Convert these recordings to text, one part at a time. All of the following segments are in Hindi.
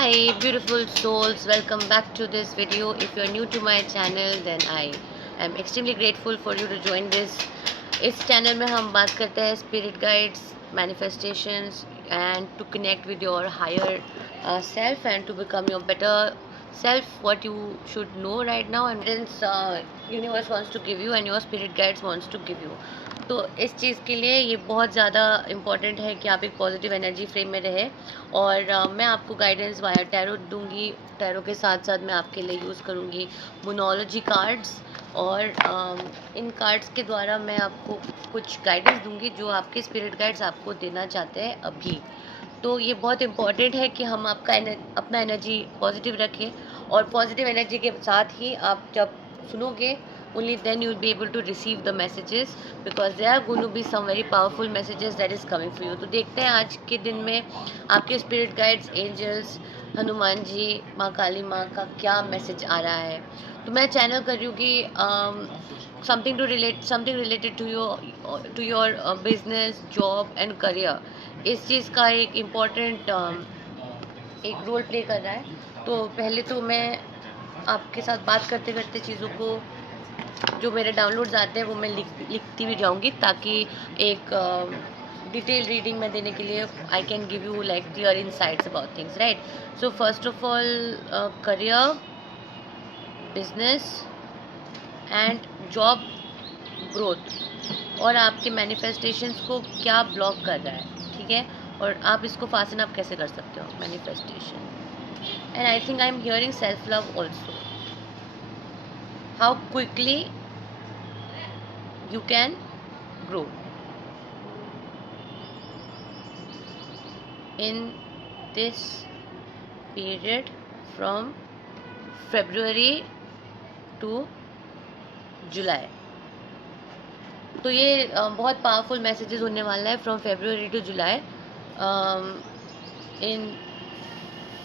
Hi beautiful souls, welcome back to this video. If you're new to my channel then I am extremely grateful for you to join this. इस चैनल में हम बात करते हैं spirit guides, manifestations and to connect with your higher self and to become your better self, what you should know right now and universe wants to give you and your spirit guides wants to give you. तो इस चीज़ के लिए ये बहुत ज़्यादा इम्पॉर्टेंट है कि आप एक पॉजिटिव एनर्जी फ्रेम में रहे और मैं आपको गाइडेंस वाया टैरो दूंगी. टैरो के साथ साथ मैं आपके लिए यूज़ करूँगी मोनोलॉजी कार्ड्स और इन कार्ड्स के द्वारा मैं आपको कुछ गाइडेंस दूंगी जो आपके स्पिरिट गाइड्स आपको देना चाहते हैं अभी. तो ये बहुत इम्पॉर्टेंट है कि हम अपना एनर्जी पॉजिटिव रखें और पॉजिटिव एनर्जी के साथ ही आप जब सुनोगे only then you'll be able to receive the messages because there are going to be some very powerful messages that is coming for you. तो देखते हैं आज के दिन में आपके spirit guides, angels, Hanuman ji, माँ काली माँ का क्या मैसेज आ रहा है. तो मैं चैनल कर रही हूँ कि something related to your business, job and career. इस चीज़ का एक इम्पॉर्टेंट एक रोल प्ले कर रहा है. तो पहले तो मैं आपके साथ बात करते करते चीज़ों को जो मेरे डाउनलोड्स आते हैं वो मैं लिखती भी जाऊंगी ताकि एक डिटेल रीडिंग में देने के लिए I can give you like clear insights about things, right. So first of all career, business and job growth और आपके मैनिफेस्टेशंस को क्या ब्लॉक कर रहा है, ठीक है. और आप इसको फासन आप कैसे कर सकते हो manifestation. And I think I am hearing self love also. How quickly you can grow in this period from February to July. तो ये बहुत पावरफुल मैसेजेस होने वाला है from February to July in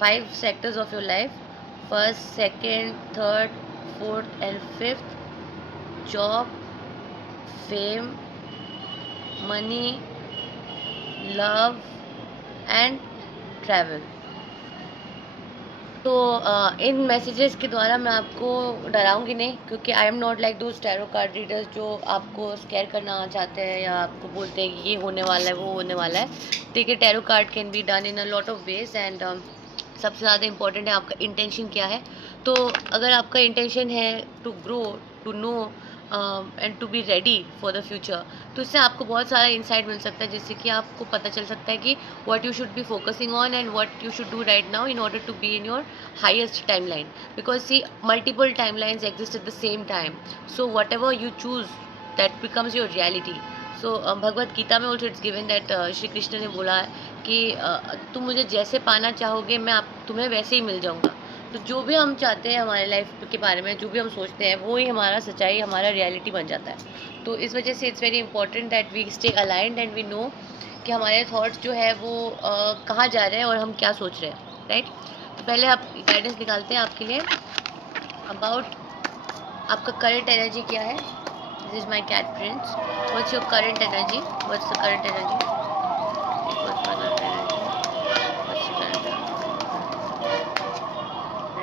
5 sectors of your life. First, second, third, fourth and fifth. Job, fame, money, love and travel. तो इन मैसेजेस के द्वारा मैं आपको डराऊंगी नहीं क्योंकि I am not like those tarot card readers जो आपको स्कैर करना चाहते हैं या आपको बोलते हैं कि ये होने वाला है, वो होने वाला है. देखिए, tarot card can be done in a lot of ways and सबसे ज़्यादा इम्पॉर्टेंट है आपका इंटेंशन क्या है. तो अगर आपका इंटेंशन है to grow, to know and to be ready for the future, तो इससे आपको बहुत सारा इंसाइट मिल सकता है जिससे कि आपको पता चल सकता है कि what you should be focusing on and what you should do right now in order to be in your highest timeline. Because see multiple timelines exist at the same time. So whatever you choose that becomes your reality. So Bhagavad Gita में also it's given that Shri Krishna ने बोला कि तुम मुझे जैसे पाना चाहोगे मैं तुम्हें वैसे ही मिल जाऊँगा. तो जो भी हम चाहते हैं हमारे लाइफ के बारे में, जो भी हम सोचते हैं वो ही हमारा सच्चाई, हमारा रियलिटी बन जाता है. तो इस वजह से it's very important that we stay aligned and we know कि हमारे थॉट्स जो है वो कहाँ जा रहे हैं और हम क्या सोच रहे हैं, राइट. तो पहले आप गाइडेंस निकालते हैं आपके लिए अबाउट आपका करंट एनर्जी क्या है. This is my cat Prince. What's your current energy? What's the current energy?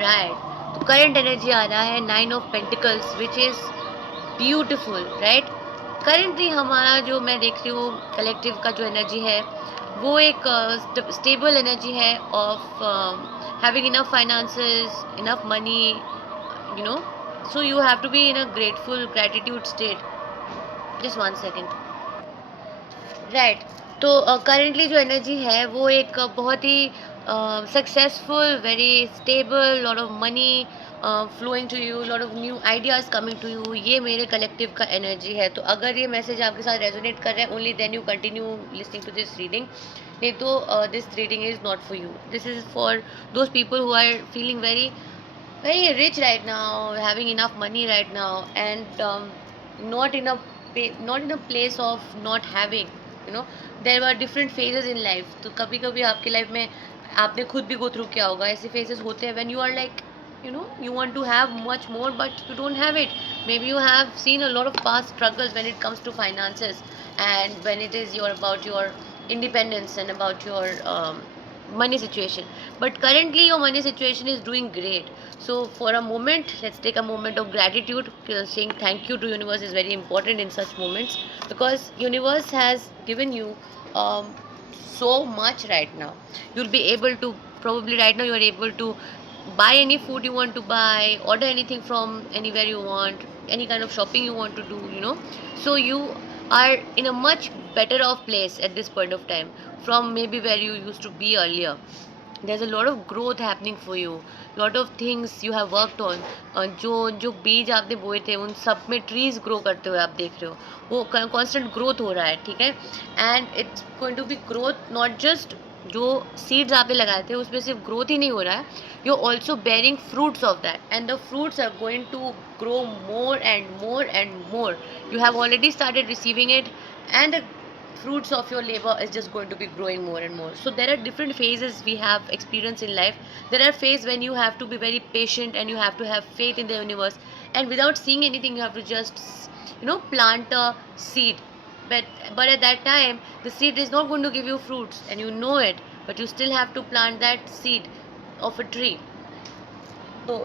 Right. तो करंट एनर्जी आ रहा है 9 of pentacles which is beautiful, right. Currently हमारा जो मैं देख रही हूँ कलेक्टिव का जो एनर्जी है वो एक स्टेबल एनर्जी है of having enough finances, enough money, you know. So you have to be in a gratitude state. Just 1 second. Right. तो करेंटली जो एनर्जी है वो एक बहुत ही successful, very stable, lot of money flowing to you, lot of new ideas coming to you. ये मेरे कलेक्टिव का एनर्जी है. तो अगर ये मैसेज आपके साथ रेजोनेट कर रहा है only then you continue listening to this reading. नहीं तो this reading is not for you. This is for those people who are feeling very very rich right now, having enough money right now, and not in a not in a place of not having. You know, there were different phases in life. तो कभी कभी आपके लाइफ में आपने खुद भी go through किया होगा. ऐसे phases होते हैं when you are like, you know, you want to have much more but you don't have it. Maybe you have seen a lot of past struggles when it comes to finances and when it is about your independence and about your money situation, but currently your money situation is doing great. So for a moment, let's take a moment of gratitude. Saying thank you to universe is very important in such moments, because universe has given you um, so much right now. You'll be able to, probably right now you are able to buy any food you want to buy, order anything from anywhere you want, any kind of shopping you want to do, so you are in a much better off place at this point of time from maybe where you used to be earlier. There's a lot of growth happening for you, lot of things you have worked on. जो जो बीज आपने बोए थे उन सब में ट्रीज ग्रो करते हुए आप देख रहे हो, वो कांस्टेंट ग्रोथ हो रहा है, ठीक है. And it's going to be growth, not just जो सीड्स आपने लगाए थे उसमें सिर्फ ग्रोथ ही नहीं हो रहा है, you also bearing fruits of that, and the fruits are going to grow more and more and more. You have already started receiving it, and the fruits of your labor is just going to be growing more and more. So there are different phases we have experienced in life. There are phases when you have to be very patient and you have to have faith in the universe, and without seeing anything you have to just plant a seed. But at that time the seed is not going to give you fruits, and you know it, but you still have to plant that seed of a tree. So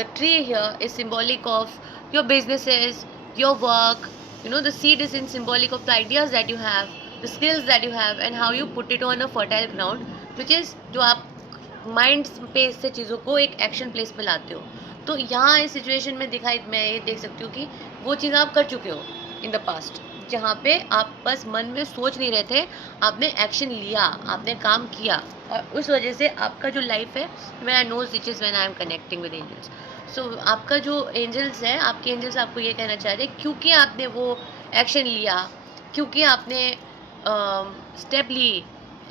the tree here is symbolic of your businesses, your work. The seed is in symbolic of the ideas that you have, the skills that you have, and how you put it on a fertile ground, which is जो आप माइंड स्पेस से चीज़ों को एक एक्शन प्लेस पे लाते हो. तो यहाँ इस सिचुएशन में मैं ये देख सकती हूँ कि वो चीज़ आप कर चुके हो इन द पास्ट, जहाँ पे आप बस मन में सोच नहीं रहे थे, आपने एक्शन लिया, आपने काम किया, और उस वजह से आपका जो लाइफ है, when I know stitches when I am connecting with angels. So आपका जो एंजल्स है, आपके एंजल्स आपको ये कहना चाह रहे हैं, क्योंकि आपने वो एक्शन लिया, क्योंकि आपने स्टेप ली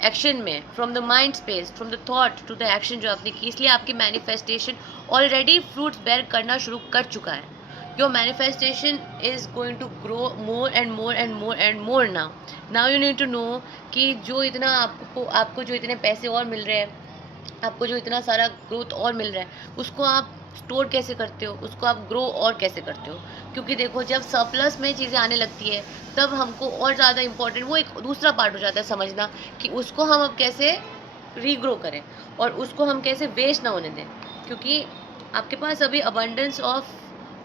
एक्शन में, from the mind space, from the thought to the action जो आपने की, इसलिए आपकी मैनिफेस्टेशन ऑलरेडी फ्रूट्स बेयर करना शुरू कर चुका है. your manifestation is going to grow more and more and more and more now you need to know कि जो इतना आपको जो इतने पैसे और मिल रहे हैं, आपको जो इतना सारा ग्रोथ और मिल रहा है, उसको आप स्टोर कैसे करते हो, उसको आप ग्रो और कैसे करते हो. क्योंकि देखो, जब सरप्लस में चीज़ें आने लगती है तब हमको और ज़्यादा इम्पोर्टेंट वो एक दूसरा पार्ट हो जाता है, समझना कि उसको हम अब कैसे रीग्रो करें और उसको हम कैसे वेस्ट ना होने दें. क्योंकि आपके पास अभी अबंडेंस ऑफ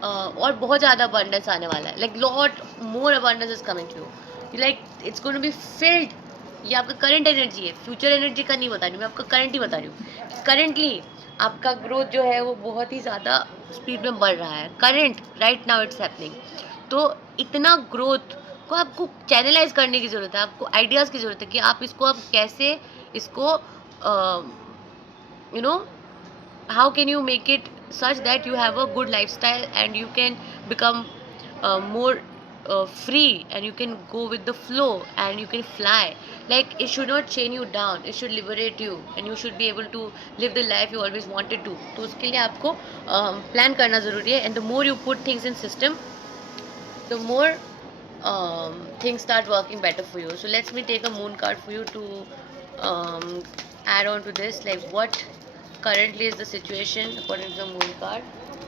और बहुत ज़्यादा अबंडेंस आने वाला है, like lot more abundance is coming to you, like it's going to be filled. ये आपका करंट एनर्जी है, फ्यूचर एनर्जी का नहीं बता रही मैं, आपका करंट ही बता रही हूँ. करंटली आपका ग्रोथ जो है वो बहुत ही ज़्यादा स्पीड में बढ़ रहा है, current right now it's happening. तो इतना ग्रोथ को आपको चैनलाइज करने की ज़रूरत है, आपको आइडियाज़ की ज़रूरत है कि आप इसको अब कैसे इसको how can you make it such that you have a good lifestyle and you can become more free, and you can go with the flow and you can fly. Like, it should not chain you down, it should liberate you, and you should be able to live the life you always wanted to. तो उसके लिए आपको प्लान करना ज़रूरी है, and the more you put things in system, the more things start working better for you. So let me take a moon card for you to add on to this, like what currently is the situation according to the moon card.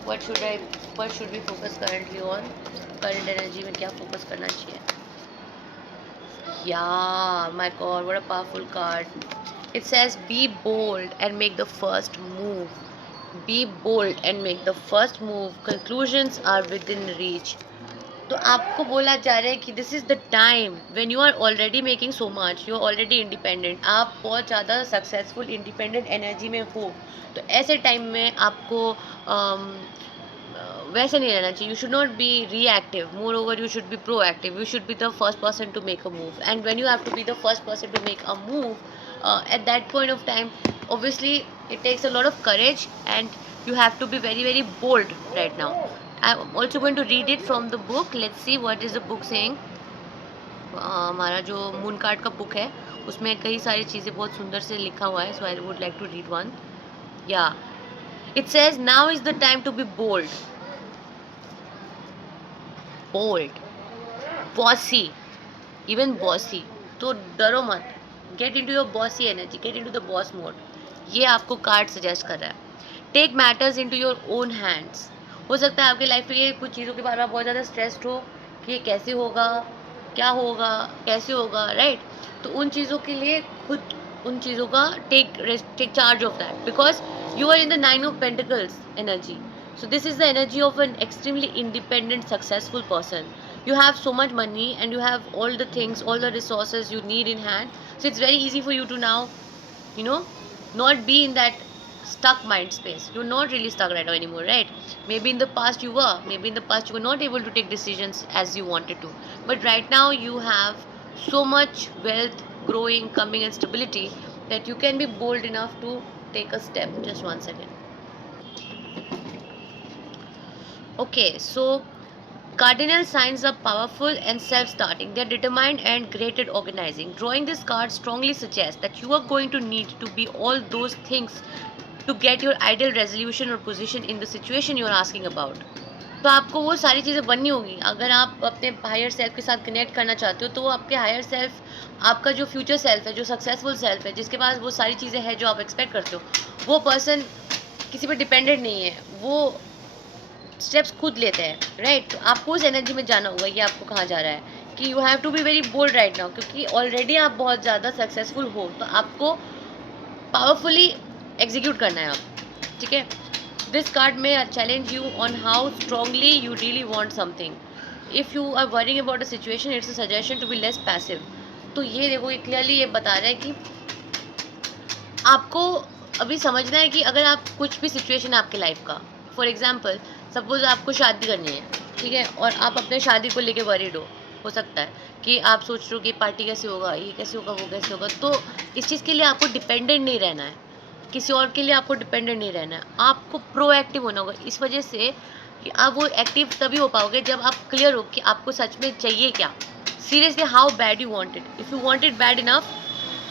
What should we focus currently on? Current energy में क्या focus करना चाहिए? Yeah, my God, what a powerful card. It says be bold and make the first move. Be bold and make the first move. Conclusions are within reach. तो आपको बोला जा रहा है कि this is the time when you are already making so much, you are already independent, आप बहुत ज़्यादा सक्सेसफुल इंडिपेंडेंट एनर्जी में हो. तो ऐसे टाइम में आपको वैसे नहीं रहना चाहिए. You should not be reactive, moreover you should be proactive. You should be the first person to make a move, and when you have to be the first person to make a move, at that point of time, obviously it takes a lot of courage and you have to be very very bold right now. I'm also going to read it from the book. Let's see what is the book saying. हमारा जो मून कार्ड का बुक है उसमें कई सारी चीज़ें बहुत सुंदर से लिखा हुआ है. So I would like to read one. या it says now is the time to be bold, bossy, even bossy. तो डरो मत, get into your bossy energy, get into the boss mode. ये आपको कार्ड सजेस्ट कर रहा है. Take matters into your own hands. हो सकता है आपकी लाइफ में कुछ चीज़ों के बारे में बहुत ज़्यादा स्ट्रेस्ड हो कि ये कैसे होगा, क्या होगा, कैसे होगा, राइट. तो उन चीज़ों के लिए खुद उन चीज़ों का take charge of that, because you are in the nine of pentacles energy. So this is the energy of an extremely independent successful person. You have so much money and you have all the things, all the resources you need in hand, so it's very easy for you to now, you know, not be in that stuck mind space. You're not really stuck right now anymore, right? Maybe in the past you were, maybe in the past you were not able to take decisions as you wanted to, but right now you have so much wealth growing coming and stability that you can be bold enough to take a step. Just one second. Okay, so cardinal signs are powerful and self-starting. They are determined and great at organizing. Drawing this card strongly suggests that you are going to need to be all those things to get your ideal resolution or position in the situation you are asking about. तो आपको वो सारी चीज़ें बननी होगी अगर आप अपने हायर सेल्फ के साथ कनेक्ट करना चाहते हो। तो वो आपके हायर सेल्फ, आपका जो फ्यूचर सेल्फ है, जो सक्सेसफुल सेल्फ है, जिसके पास वो सारी चीज़ें हैं जो आप एक्सपेक्ट करते हो, वो पर्सन किसी पर डिपेंडेंट नहीं है, वो स्टेप्स खुद लेते हैं, राइट? तो आपको उस एनर्जी में जाना होगा। ये आपको कहा जा रहा है कि you have to be very bold right now, क्योंकि ऑलरेडी आप बहुत ज़्यादा सक्सेसफुल हो, तो आपको पावरफुली एग्जीक्यूट करना है आप, ठीक है? दिस कार्ड में challenge you on how strongly you really want something. If you are worrying about a situation, it's a suggestion to be less passive. तो ये देखो, ये क्लियरली ये बता रहा है कि आपको अभी समझना है कि अगर आप कुछ भी सिचुएशन है आपके लाइफ का, फॉर एग्जाम्पल सपोज आपको शादी करनी है, ठीक है, और आप अपने शादी को लेके वरीड हो सकता है कि आप सोच रहे हो कि पार्टी कैसे होगा, ये कैसे होगा, वो कैसे होगा। तो इस चीज़ के लिए आपको डिपेंडेंट नहीं रहना है, किसी और के लिए आपको डिपेंडेंट नहीं रहना है, आपको प्रोएक्टिव होना होगा। इस वजह से कि आप वो एक्टिव तभी हो पाओगे जब आप क्लियर हो कि आपको सच में चाहिए क्या, seriously how bad you want it. If you want it bad enough,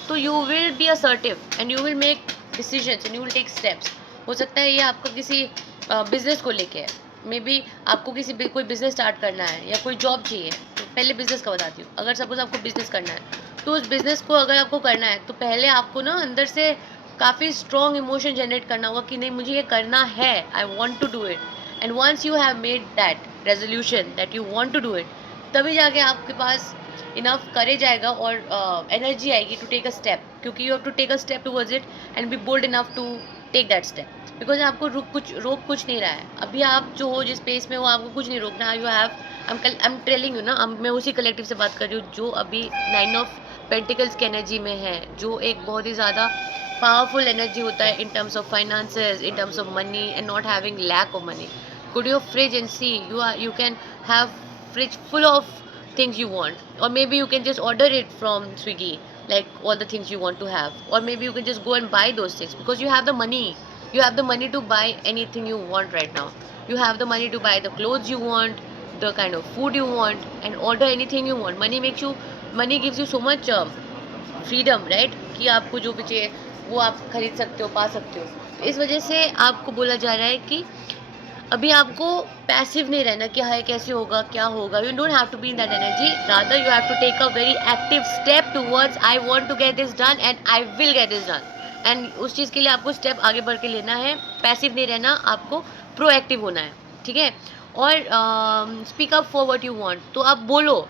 तो you will be assertive and you will make decisions and you will take steps. हो सकता है ये आपका किसी बिजनेस को लेके है, मे बी आपको कोई बिजनेस स्टार्ट करना है या कोई जॉब चाहिए। तो पहले बिजनेस का बताती हूँ। अगर सपोज आपको बिजनेस करना है, तो उस बिजनेस को अगर आपको करना है, तो पहले आपको ना अंदर से काफ़ी स्ट्रॉन्ग इमोशन जनरेट करना होगा कि नहीं, मुझे ये करना है, I want to do it. And once you have made that resolution that you want to do it, तभी जाके आपके पास इनफ करेज आएगा और एनर्जी आएगी टू टेक अ स्टेप, क्योंकि you have to take a step towards it and be bold enough to take that step. Because आपको रोक कुछ नहीं रहा है। अभी आप जो हो जिस स्पेस में हो, आपको कुछ नहीं रोकना। You have, I am telling you ना, मैं उसी कलेक्टिव से बात कर रही हूँ जो अभी 9 ऑफ पेंटिकल्स की एनर्जी में है, जो एक बहुत ही ज़्यादा पावरफुल एनर्जी होता है in terms of finances, in terms of money and not having lack of money. go to your fridge and see, you can have fridge full of things you want, or maybe you can just order it from Swiggy, like all the things you want to have, or maybe you can just go and buy those things because you have the money. You have the money to buy anything you want right now. You have the money to buy the clothes you want, the kind of food you want, and order anything you want. Money gives you so much freedom, right? कि आपको जो भी चाहिए वो आप खरीद सकते हो, पा सकते हो। इस वजह से आपको बोला जा रहा है कि अभी आपको पैसिव नहीं रहना कि हाय कैसे होगा, क्या होगा। You don't have to be in that energy, rather you have to take a very active step towards I want to get this done and I will get this done. And उस चीज़ के लिए आपको स्टेप आगे बढ़ के लेना है, पैसिव नहीं रहना, आपको प्रोएक्टिव होना है, ठीक है? और speak up for what you want. तो आप बोलो,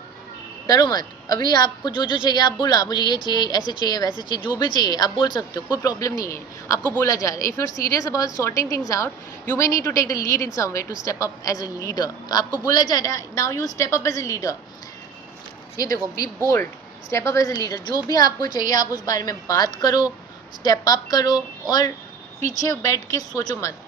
डरो मत। अभी आपको जो जो चाहिए आप बोला, मुझे ये चाहिए, ऐसे चाहिए, वैसे चाहिए, जो भी चाहिए आप बोल सकते हो, कोई प्रॉब्लम नहीं है। आपको बोला जा रहा है। If you are serious about sorting things out, you may need to take the lead in some way to step up as a leader. तो आपको बोला जा रहा है, now you step up as a leader. ये देखो, be bold, step up as a leader. जो भी आपको चाहिए आप उस बारे में बात करो, स्टेप अप करो, और पीछे बैठ के सोचो मत।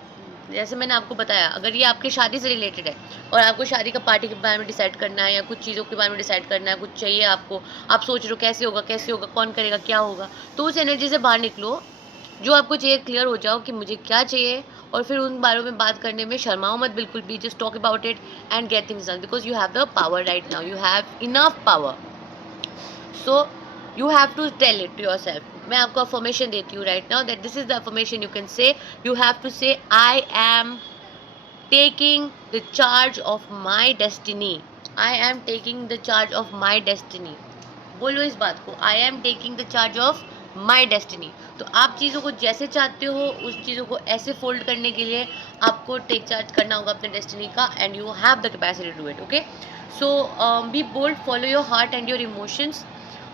जैसे मैंने आपको बताया, अगर ये आपकी शादी से रिलेटेड है और आपको शादी का पार्टी के बारे में डिसाइड करना है या कुछ चीज़ों के बारे में डिसाइड करना है, कुछ चाहिए आपको, आप सोच रहे हो कैसे होगा, कौन करेगा, क्या होगा, तो उस एनर्जी से बाहर निकलो। जो आपको चाहिए क्लियर हो जाओ कि मुझे क्या चाहिए, और फिर उन बारे में बात करने में शर्माओ मत बिल्कुल भी। Just talk about it and get things done, because you have the power right now, you have enough power. So you have to tell it to yourself. मैं आपको अफर्मेशन देती हूँ right now, that this is the affirmation you can say. You have to say, I am taking the charge of my destiny. I am taking the charge of my destiny. बोलो इस बात को, I am taking the charge of my destiny. तो आप चीज़ों को जैसे चाहते हो, उस चीज़ों को ऐसे फोल्ड करने के लिए आपको टेक चार्ज करना होगा अपने डेस्टिनी का, and you have the capacity to do it. Okay, so be bold, follow your heart and your emotions,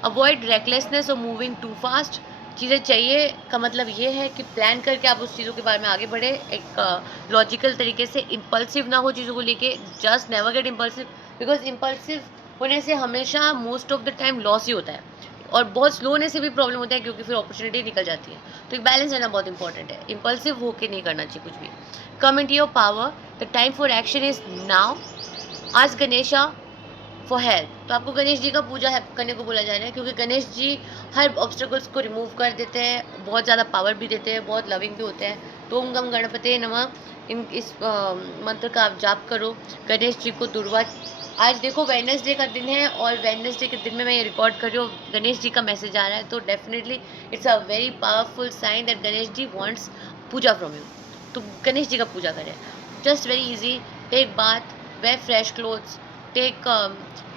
avoid recklessness or moving too fast, चीज़ें चाहिए का मतलब ये है कि प्लान करके आप उस चीज़ों के बारे में आगे बढ़े, एक लॉजिकल तरीके से, इम्पल्सिव ना हो चीज़ों को लेके। Just never get impulsive, because impulsive होने से हमेशा most of the time loss ही होता है, और बहुत स्लो होने से भी प्रॉब्लम होता है, क्योंकि फिर अपॉर्चुनिटी निकल जाती है। तो एक बैलेंस रहना बहुत इंपॉर्टेंट है, इम्पल्सिव होके नहीं करना चाहिए कुछ भी। Come in your power, the time for action is now. आज गणेशा फॉर हेल्प, तो आपको गणेश जी का पूजा करने को बोला जा रहा है, क्योंकि गणेश जी हर ऑब्स्टेकल्स को रिमूव कर देते हैं, बहुत ज़्यादा पावर भी देते हैं, बहुत लविंग भी होते हैं। तो ओम गम गणपते नमः, इस मंत्र का आप जाप करो। गणेश जी को दुर्वा, आज देखो वेडनेसडे का दिन है, और वेडनेसडे के दिन में मैं ये रिकॉर्ड कर रही हूँ, गणेश जी का मैसेज आ रहा है, तो definitely it's a very powerful sign that Ganesh ji wants puja from you. तो गणेश जी का पूजा करें, just very easy. Take bath, wear fresh clothes, take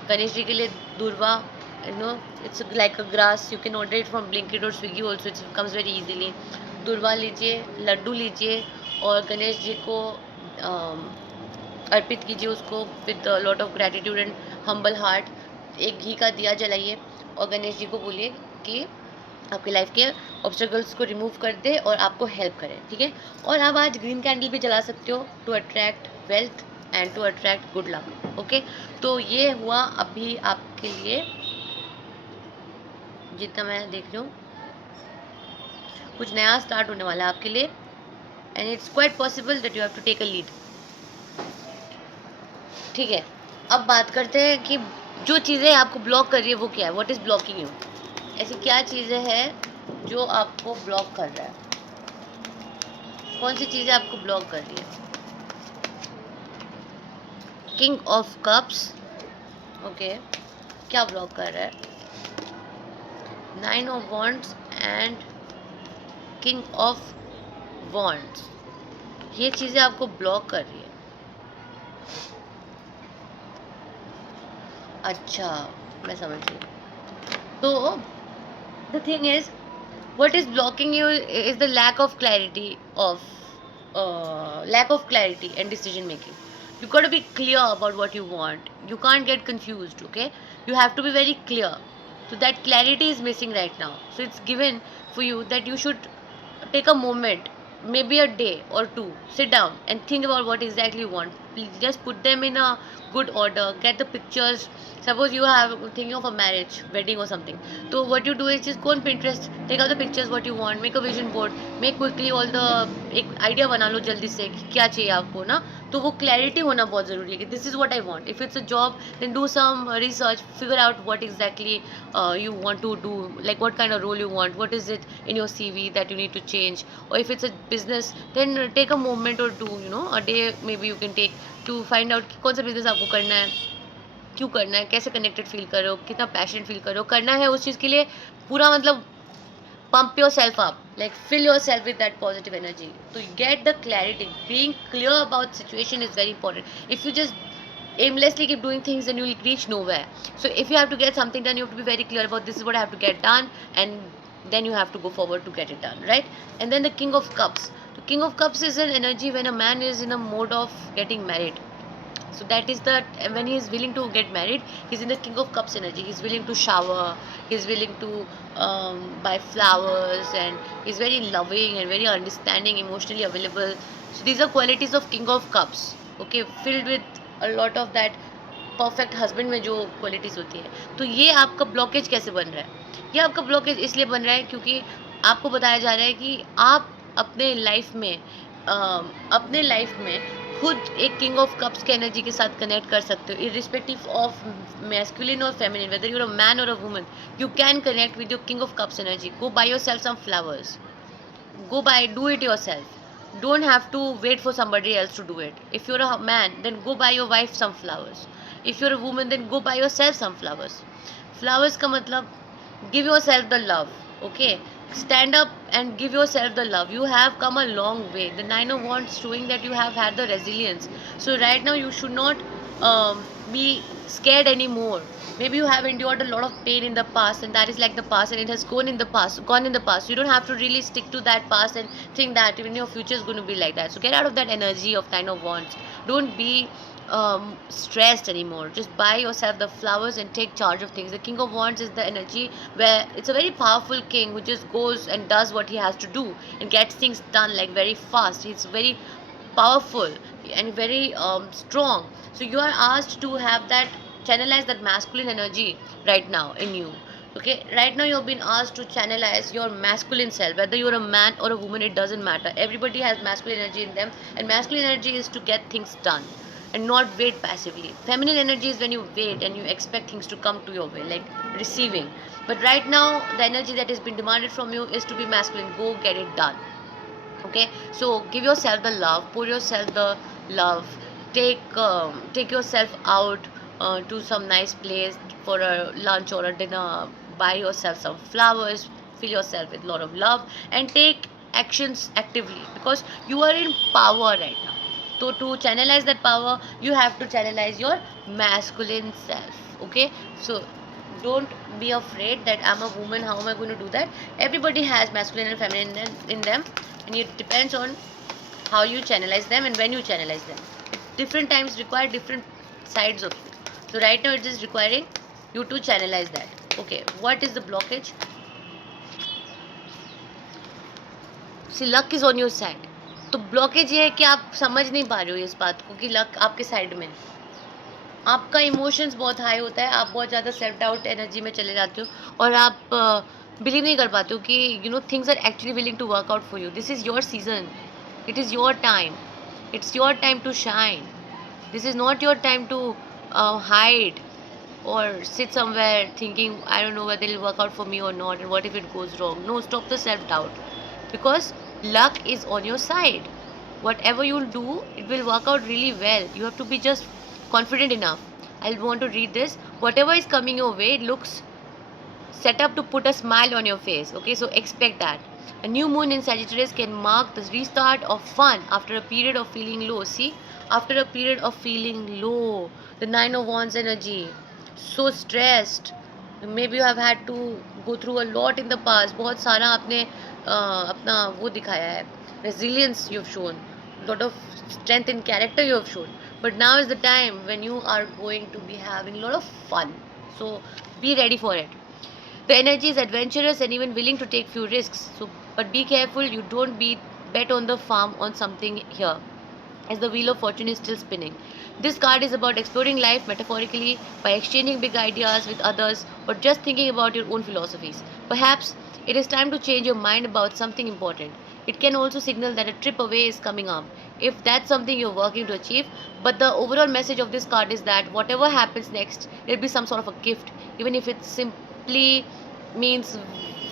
Ganesh ji के लिए दुर्वा, you know, it's like a grass, you can order it from Blinkit और Swiggy also, it's comes very easily. दुर्वा लीजिए, लड्डू लीजिए, और गणेश जी को अर्पित कीजिए उसको with lot of gratitude and humble heart. एक घी का दिया जलाइए, और गणेश जी को बोलिए कि आपकी लाइफ के ऑब्स्टेकल्स को रिमूव कर दे और आपको हेल्प करे, ठीक है। और आप आज ग्रीन कैंडल भी जला सकते हो to attract wealth and to attract good luck, okay. तो ये हुआ अभी आपके लिए, जितना मैं देख रही हूँ कुछ नया स्टार्ट होने वाला है आपके लिए, and it's quite possible that you have to take a lead, ठीक है। अब बात करते हैं कि जो चीज़ें आपको ब्लॉक कर रही है वो क्या है, व्हाट इज़ ब्लॉकिंग यू। ऐसी क्या चीज़ें हैं जो आपको ब्लॉक कर रहा है, कौन सी चीज़ें आपको ब्लॉक कर रही है। किंग ऑफ कप्स, ओके, क्या ब्लॉक कर रहा है। 9 of wands and king of wands, ये चीज़ें आपको ब्लॉक कर रही है। अच्छा, मैं समझ गई। तो the thing is, what is blocking you is the lack of clarity and decision making. You got to be clear about what you want. You can't get confused, okay? You have to be very clear. So that clarity is missing right now, so it's given for you that you should take a moment, maybe a day or two, sit down and think about what exactly you want. Please just put them in a good order, get the pictures. Suppose you have thinking of a marriage, wedding or something, so what you do is just go on Pinterest, take out the pictures what you want, make a vision board, make quickly all the, एक आइडिया बना लो जल्दी से कि क्या चाहिए आपको ना। तो वो क्लैरिटी होना बहुत ज़रूरी है कि this is what I want. If it's a job, then do some research, figure out what exactly you want to do, like what kind of role you want, what is it in your CV that you need to change. Or if it's a business, then take a moment or two, you know, a day maybe you can take to find out कि कौन सा बिजनेस आपको करना है, क्यों करना है, कैसे कनेक्टेड फील कर रहे हो, कितना पैशन फील कर रहे हो, करना है उस चीज़ के लिए पूरा, मतलब pump yourself up, like fill yourself with that positive energy to get the clarity. Being clear about situation is very important. If you just aimlessly keep doing things, then you will reach nowhere. So if you have to get something done, you have to be very clear about this is what I have to get done, and then you have to go forward to get it done, right? And then the king of cups, the king of cups is an energy when a man is in a mode of getting married. So that is the, when he is willing to get married, he's in the king of cups energy. He's willing to shower, he's willing to buy flowers, and he's very loving and very understanding, emotionally available. So these are qualities of king of cups, okay, filled with a lot of that perfect husband में जो क्वालिटीज़ होती है। तो ये आपका ब्लॉकेज कैसे बन रहा है, ये आपका ब्लॉकेज इसलिए बन रहा है क्योंकि आपको बताया जा रहा है कि आप अपने लाइफ में खुद एक किंग ऑफ कप्स के एनर्जी के साथ कनेक्ट कर सकते हो, इरिस्पेक्टिव ऑफ मैस्कुलिन और feminine, whether you are a man और a woman, you can connect with your king of cups energy. Go buy yourself some flowers, go buy, do it yourself. Don't have to wait for somebody else to do it. If you're a man, then go buy your wife some flowers. If you're a woman, then go buy yourself some flowers. Flowers का मतलब give yourself the love, okay? Stand up and give yourself the love. You have come a long way. The Nine of Wands showing that you have had the resilience. So right now you should not be scared anymore. Maybe you have endured a lot of pain in the past, and that is like the past, and it has gone in the past. You don't have to really stick to that past and think that even your future is going to be like that. So get out of that energy of Nine of Wands. Don't be stressed anymore. Just buy yourself the flowers and take charge of things. The King of Wands is the energy where it's a very powerful king who just goes and does what he has to do and gets things done like very fast. He's very powerful and very strong. So you are asked to have that, channelize that masculine energy right now in you. Okay, right now you've been asked to channelize your masculine self. Whether you're a man or a woman, it doesn't matter. Everybody has masculine energy in them, and masculine energy is to get things done and not wait passively. Feminine energy is when you wait and you expect things to come to your way, like receiving. But right now, the energy that has been demanded from you is to be masculine. Go get it done. Okay, so give yourself the love, pour yourself the love. Take yourself out to some nice place for a lunch or a dinner. Buy yourself some flowers, fill yourself with a lot of love, and take actions actively, because you are in power right now. So to channelize that power, you have to channelize your masculine self. Okay, so don't be afraid that I'm a woman, how am I going to do that? Everybody has masculine and feminine in them, and it depends on how you channelize them and when you channelize them. Different times require different sides of you. So right now it is requiring you to channelize that. Okay, what is the blockage? See, luck is on your side. तो ब्लॉकेज ये है कि आप समझ नहीं पा रहे हो इस बात को कि लक आपके साइड में है। आपका इमोशंस बहुत हाई होता है, आप बहुत ज़्यादा सेल्फ डाउट एनर्जी में चले जाते हो, और आप बिलीव नहीं कर पाते हो कि things are actually willing to work out for you. This is your season, it is your time, it's your time to shine. This is not your time to hide or sit somewhere thinking, I don't know whether it'll work out for me or not, and what if it goes wrong. No, stop the self doubt, because luck is on your side. Whatever you'll do, it will work out really well. You have to be just confident enough. I want to read this. Whatever is coming your way, it looks set up to put a smile on your face. Okay, so expect that. A new moon in Sagittarius can mark the restart of fun after a period of feeling low. See, after a period of feeling low, the Nine of Wands energy, so stressed. Maybe you have had to go through a lot in the past. बहुत सारा आपने अपना वो दिखाया है. Resilience you've shown. Lot of strength in character you have shown. But now is the time when you are going to be having a lot of fun. So be ready for it. The energy is adventurous and even willing to take few risks. So, but be careful you don't bet on the farm on something here, as the wheel of fortune is still spinning. This card is about exploring life metaphorically by exchanging big ideas with others or just thinking about your own philosophies. Perhaps it is time to change your mind about something important. It can also signal that a trip away is coming up, if that's something you're working to achieve. But the overall message of this card is that whatever happens next, it'll be some sort of a gift, even if it's simply means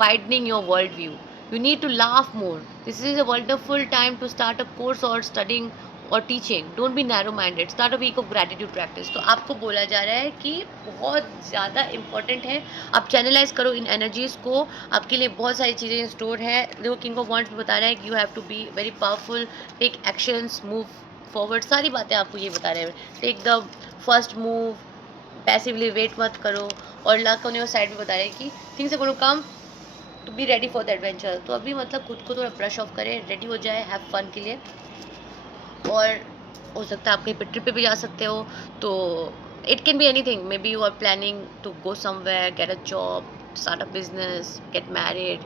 widening your worldview. You need to laugh more. This is a wonderful time to start a course or studying or teaching. Don't be narrow minded. Start a week of gratitude practice. तो आपको बोला जा रहा है कि बहुत ज़्यादा इम्पोर्टेंट है, आप चैनलाइज करो इन एनर्जीज़ को. आपके लिए बहुत सारी चीज़ें स्टोर है. देखो, किंग ऑफ वॉन्ड्स बता रहा है कि you have to be very powerful, take actions, move forward. सारी बातें आपको ये बता रहे हैं. Take the first move, passively wait मत करो. और लक ऑन योर साइड में बता रहे हैं कि things are going to come, to be ready for the adventure. तो अभी मतलब खुद को थोड़ा ब्रश ऑफ करें, रेडी हो जाए हैव फन के लिए. और हो सकता है आप कहीं पे ट्रिप पे भी जा सकते हो. तो it can be anything. Maybe you are planning to go somewhere, get a job, start a business, get married,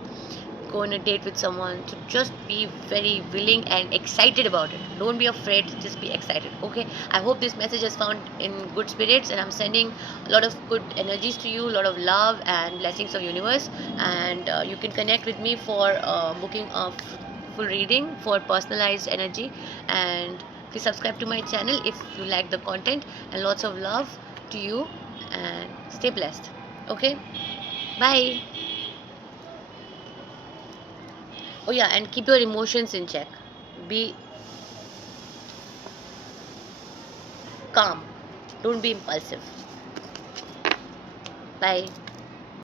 go on a date with someone. So just be very willing and excited about it. Don't be afraid, just be excited. Okay, I hope this message has found in good spirits, and I'm sending a lot of good energies to you, a lot of love and blessings of universe. And you can connect with me for booking a full reading for personalized energy. And please subscribe to my channel if you like the content, and lots of love to you, and stay blessed. Okay, bye. Oh yeah, and keep your emotions in check. Be calm, don't be impulsive. Bye.